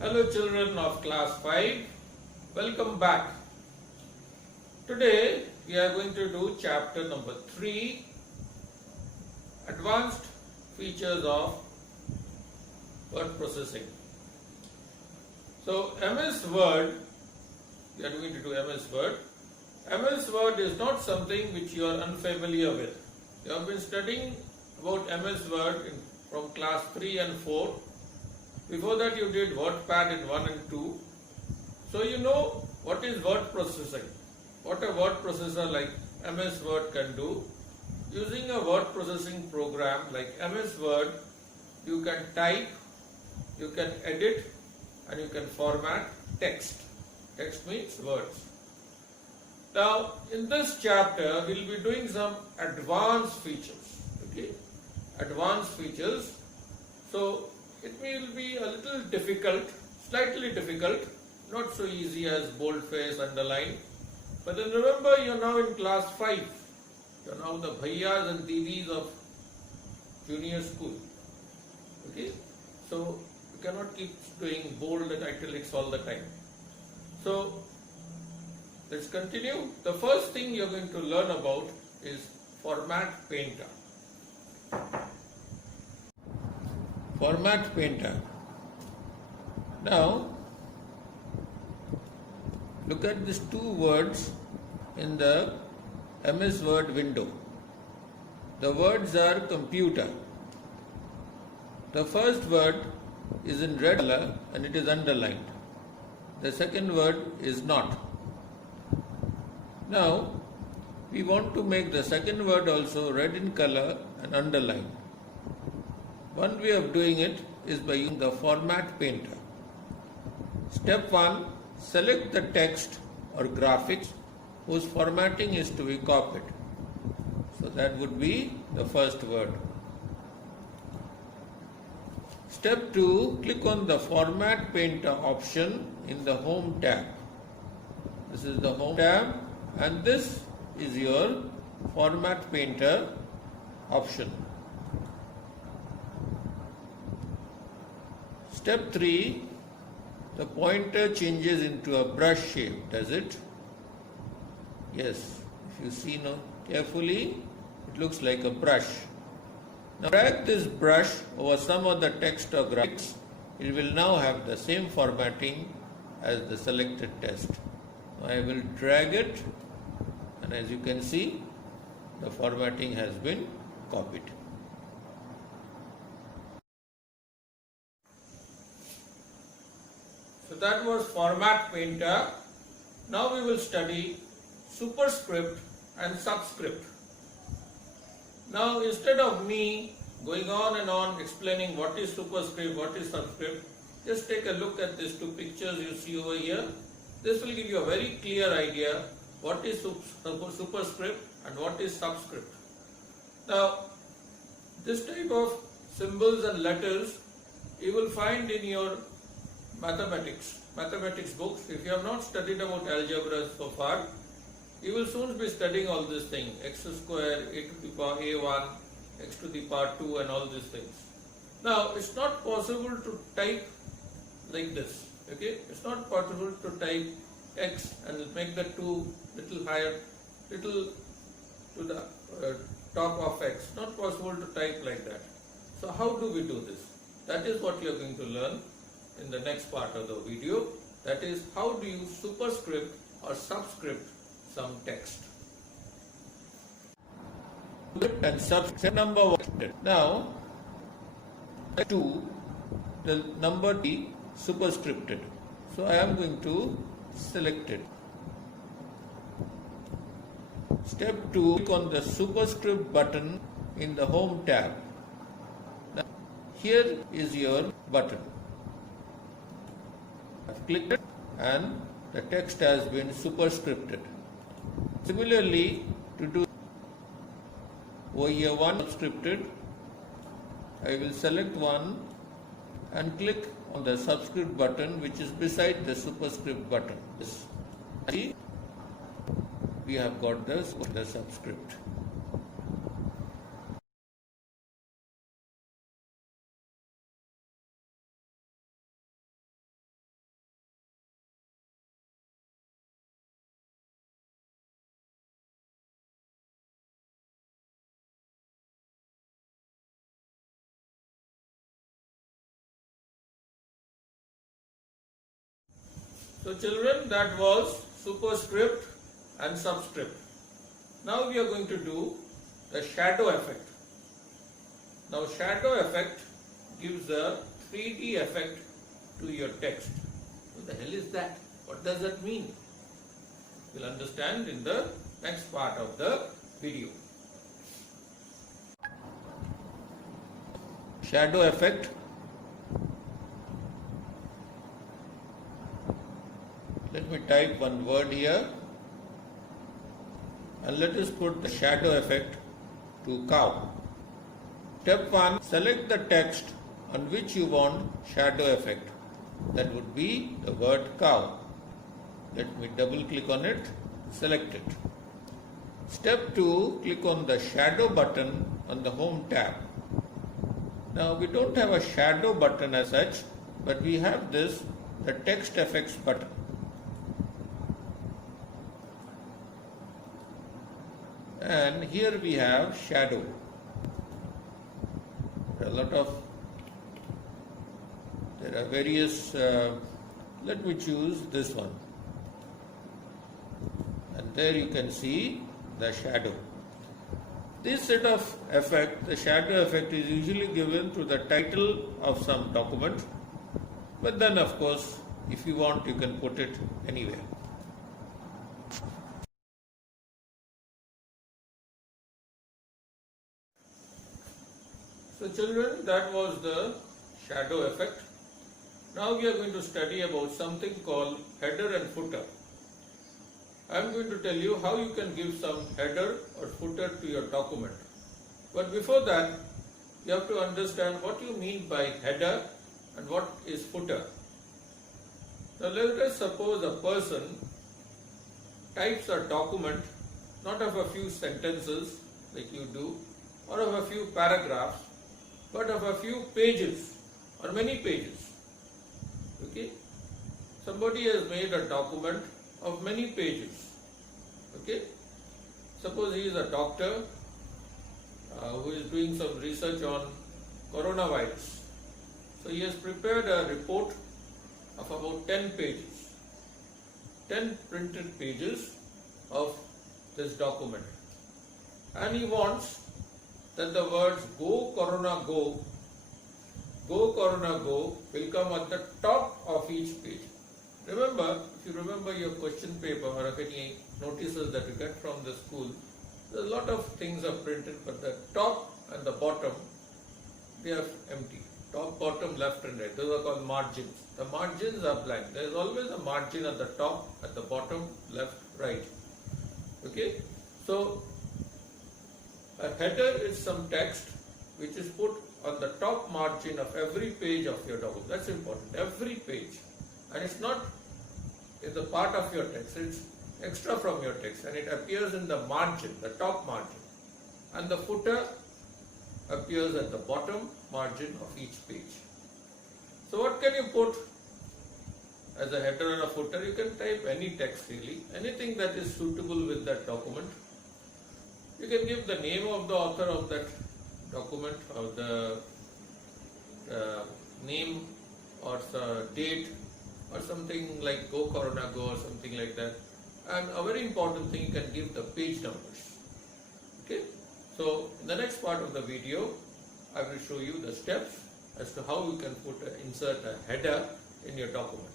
Hello children of class 5, welcome back. Today we are going to do chapter number 3, Advanced Features of Word Processing. So MS Word, we are going to do MS Word. MS Word is not something which you are unfamiliar with. You have been studying about MS Word from class 3 and 4. Before that you did WordPad in 1 and 2. So you know what is word processing, what a word processor like MS Word can do. Using a word processing program like MS Word, you can type, you can edit and you can format text. Text means words. Now in this chapter we will be doing some advanced features. Okay, advanced features. So it will be a little difficult, slightly difficult, not so easy as boldface, underline. But then remember, you are now in class 5. You are now the bhaiyas and didis of junior school. Okay, so you cannot keep doing bold and italics all the time. So let's continue. The first thing you are going to learn about is Format Painter. Format Painter. Now, look at these two words in the MS Word window. The words are computer. The first word is in red color and it is underlined. The second word is not. Now, we want to make the second word also red in color and underlined. One way of doing it is by using the Format Painter. Step 1. Select the text or graphics whose formatting is to be copied. So that would be the first word. Step 2. Click on the Format Painter option in the Home tab. This is the Home tab and this is your Format Painter option. Step 3, the pointer changes into a brush shape, does it? Yes, if you see now carefully, it looks like a brush. Now drag this brush over some of the text or graphics. It will now have the same formatting as the selected text. Now I will drag it and as you can see, the formatting has been copied. So that was Format Painter. Now we will study superscript and subscript. Now instead of me going on and on explaining what is superscript, what is subscript, just take a look at these two pictures you see over here. This will give you a very clear idea what is superscript and what is subscript. Now this type of symbols and letters you will find in your mathematics books. If you have not studied about algebra so far, you will soon be studying all these things, x square, a to the power a1, x to the power 2 and all these things. Now it's not possible to type like this, okay? It's not possible to type x and make the 2 little higher, little to the top of x. Not possible to type like that. So how do we do this? That is what you are going to learn in the next part of the video. That is, how do you superscript or subscript some text. And subscript number 1. Now 2, the number 3 superscripted. So I am going to select it. Step 2, click on the superscript button in the Home tab. Now, here is your button. I've clicked it and the text has been superscripted. Similarly, to do over here 1 subscripted, I will select 1 and click on the subscript button which is beside the superscript button. See, we have got the subscript. So children, that was superscript and subscript. Now we are going to do the shadow effect. Now shadow effect gives a 3D effect to your text. What the hell is that? What does that mean? You'll understand in the next part of the video. Shadow effect. Let me type one word here and let us put the shadow effect to cow. Step 1. Select the text on which you want shadow effect. That would be the word cow. Let me double click on it, select it. Step 2. Click on the shadow button on the home tab. Now we don't have a shadow button as such, but we have this, the text effects button. And here we have shadow. There are various, let me choose this one. And there you can see the shadow. This set of effect, the shadow effect, is usually given to the title of some document. But then of course, if you want, you can put it anywhere. So children, that was the shadow effect. Now we are going to study about something called header and footer. I am going to tell you how you can give some header or footer to your document. But before that, you have to understand what you mean by header and what is footer. Now let us suppose a person types a document not of a few sentences like you do or of a few paragraphs, but of a few pages or many pages. Okay? Somebody has made a document of many pages. Okay? Suppose he is a doctor who is doing some research on coronavirus. So he has prepared a report of about 10 pages. 10 printed pages of this document. And he wants that the words "Go Corona Go" will come at the top of each page. Remember, if you remember your question paper or any notices that you get from the school, there's a lot of things are printed, but the top and the bottom, they are empty. Top, bottom, left and right. Those are called margins. The margins are blank. There is always a margin at the top, at the bottom, left, right. Okay? So, a header is some text which is put on the top margin of every page of your document. That's important. Every page. And it's not in the part of your text. It's extra from your text. And it appears in the margin, the top margin. And the footer appears at the bottom margin of each page. So what can you put as a header and a footer? You can type any text really. Anything that is suitable with that document. You can give the name of the author of that document or the name or the date or something like "Go Corona Go" or something like that. And a very important thing, you can give the page numbers. Okay. So in the next part of the video, I will show you the steps as to how you can insert a header in your document.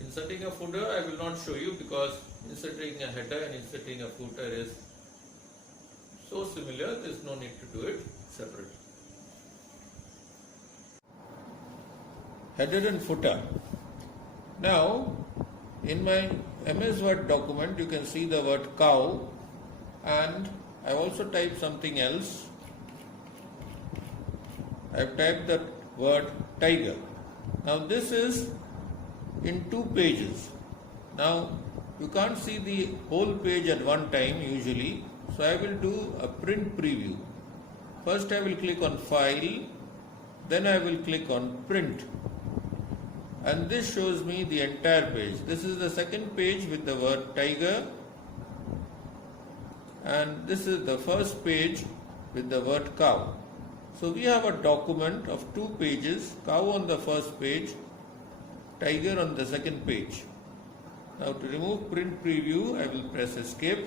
Inserting a footer I will not show you because inserting a header and inserting a footer is so similar, there is no need to do it separately. Header and footer. Now, in my MS Word document, you can see the word cow, and I also typed something else. I have typed the word tiger. Now, this is in 2 pages. Now, you can't see the whole page at one time usually. So I will do a print preview. First I will click on File, then I will click on Print. And this shows me the entire page. This is the second page with the word tiger. And this is the first page with the word cow. So we have a document of 2 pages, cow on the first page tiger on the second page. Now to remove print preview, I will press escape.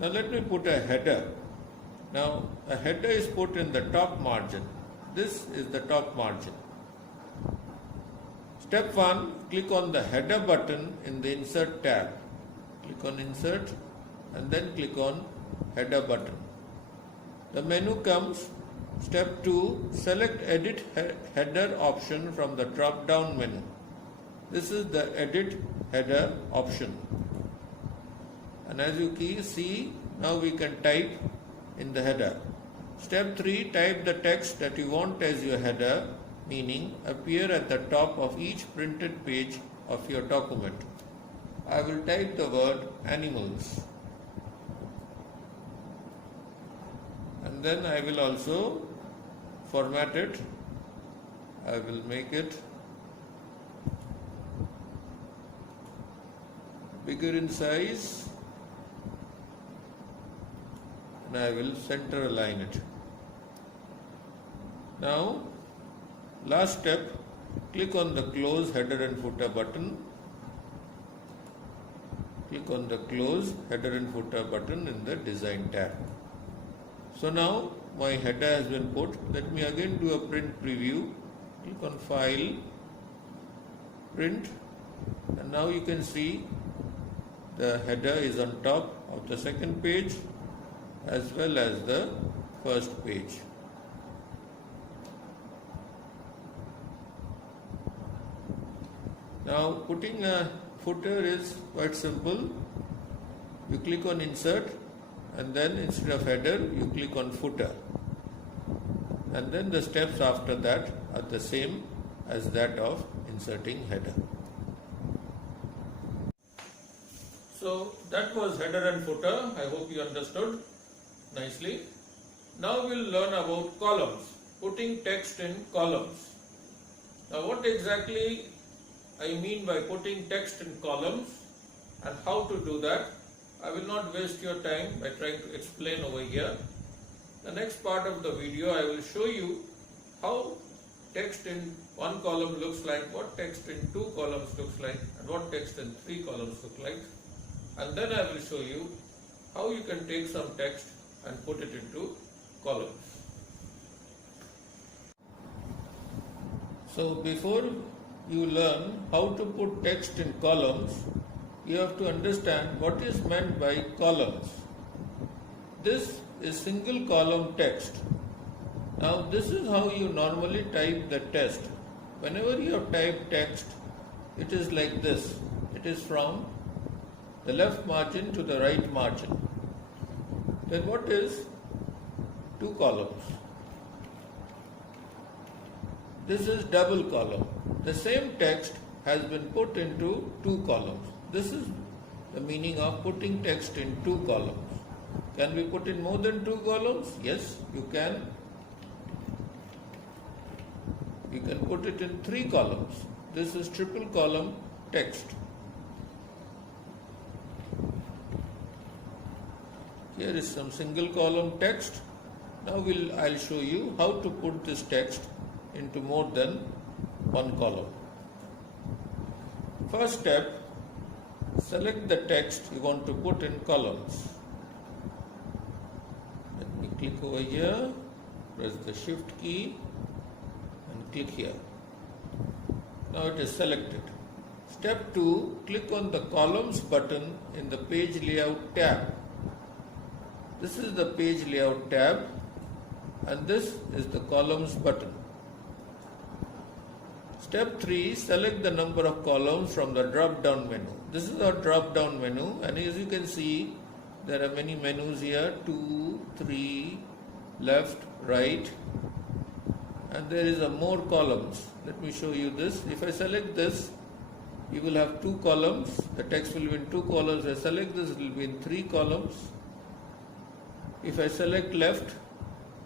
Now let me put a header. Now a header is put in the top margin. This is the top margin. Step 1, click on the header button in the insert tab. Click on insert and then click on header button. The menu comes. Step 2, select edit header option from the drop down menu. This is the edit header option. And as you can see, now we can type in the header. Step 3, type the text that you want as your header, meaning appear at the top of each printed page of your document. I will type the word animals. And then I will also format it. I will make it bigger in size and I will center align it. Now, last step, click on the close header and footer button. Click on the close header and footer button in the design tab. So now my header has been put. Let me again do a print preview. Click on file, print, and now you can see the header is on top of the second page as well as the first page. Now putting a footer is quite simple. You click on insert and then instead of header you click on footer, and then the steps after that are the same as that of inserting header. So that was header and footer. I hope you understood nicely. Now we'll learn about columns, putting text in columns. Now what exactly I mean by putting text in columns and how to do that, I will not waste your time by trying to explain over here. The next part of the video I will show you how text in one column looks like, what text in two columns looks like, and what text in three columns look like. And then I will show you how you can take some text and put it into columns. So before you learn how to put text in columns, you have to understand what is meant by columns. This is single column text. Now this is how you normally type the text. Whenever you have typed text, it is like this. It is from the left margin to the right margin. Then what is two columns? This is double column. The same text has been put into two columns. This is the meaning of putting text in two columns. Can we put in more than two columns? Yes, you can. You can put it in three columns. This is triple column text. Here is some single column text. Now I'll show you how to put this text into more than one column. First step, select the text you want to put in columns. Let me click over here, press the shift key and click here. Now it is selected. Step 2, click on the columns button in the page layout tab. This is the page layout tab and this is the columns button. Step 3, select the number of columns from the drop down menu. This is our drop down menu, and as you can see there are many menus here, 2, 3, left, right, and there is a more columns. Let me show you this. If I select this, you will have two columns. The text will be in two columns. If I select this, it will be in three columns. If I select left,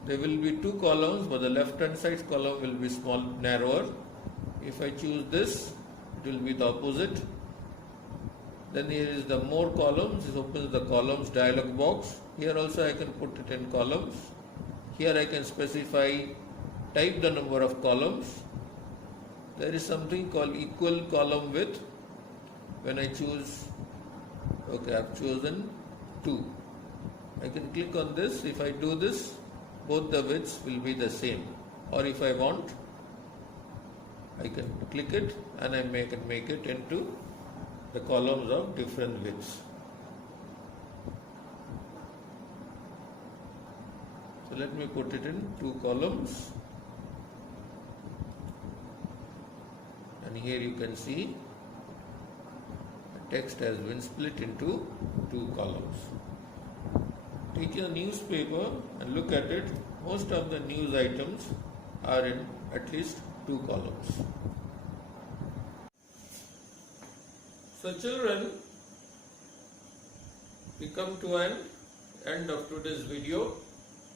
there will be two columns, but the left hand side column will be small, narrower. If I choose this, it will be the opposite. Then here is the more columns. This opens the columns dialog box. Here also I can put it in columns. Here I can specify, type the number of columns. there is something called equal column width. When I choose, okay, I've chosen 2. I can click on this. If I do this, both the widths will be the same. Or if I want, I can click it and I can make it into the columns of different widths. So let me put it in 2 columns. And here you can see the text has been split into 2 columns. Take your newspaper and look at it. Most of the news items are in at least 2 columns. So children, we come to an end of today's video.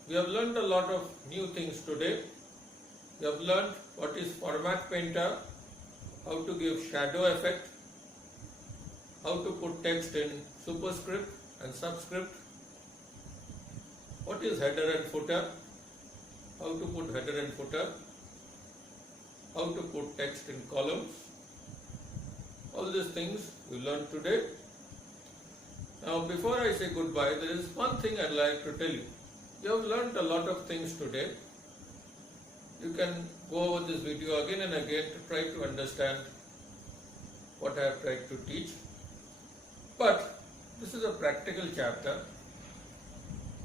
We have learned a lot of new things today. We have learned what is Format Painter, how to give shadow effect, how to put text in superscript and subscript, what is header and footer, how to put header and footer, how to put text in columns. All these things we learned today. Now before I say goodbye, there is one thing I'd like to tell you. You have learned a lot of things today. You can go over this video again and again to try to understand what I have tried to teach. But this is a practical chapter.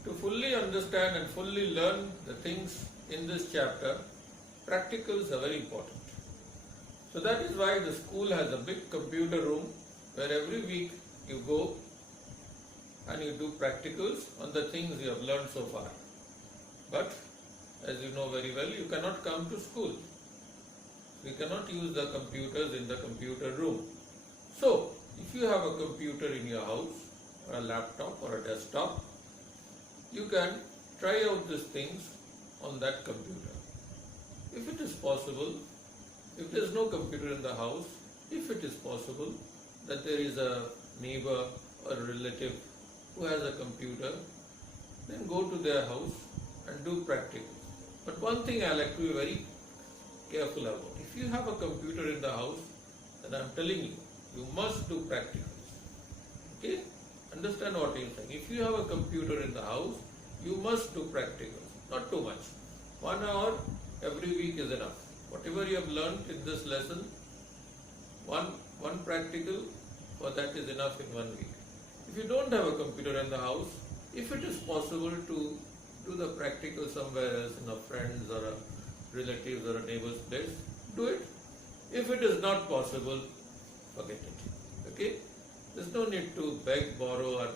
To fully understand and fully learn the things in this chapter, practicals are very important. So that is why the school has a big computer room where every week you go and you do practicals on the things you have learned so far. But as you know very well, you cannot come to school. We cannot use the computers in the computer room. So if you have a computer in your house, or a laptop or a desktop, you can try out these things on that computer. If it is possible, if there is no computer in the house, if it is possible that there is a neighbor or a relative who has a computer, then go to their house and do practicals. But one thing I like to be very careful about. If you have a computer in the house, then I am telling you, you must do practicals. Okay? Understand what I am saying. If you have a computer in the house, you must do practicals. Not too much. 1 hour every week is enough. Whatever you have learned in this lesson, one practical, for that is enough in 1 week. If you don't have a computer in the house, if it is possible to do the practical somewhere else, in a friend's or a relative's or a neighbor's place, do it. If it is not possible, forget it. Okay? There's no need to beg, borrow, or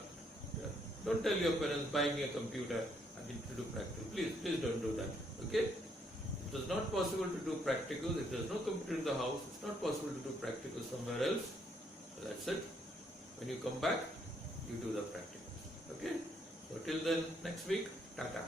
don't tell your parents, buy me a computer, I need to do practical. Please don't do that. Okay? It is not possible to do practicals. If there is no computer in the house, it's not possible to do practicals somewhere else. So that's it. When you come back, you do the practicals. Okay? So till then, next week, Tata.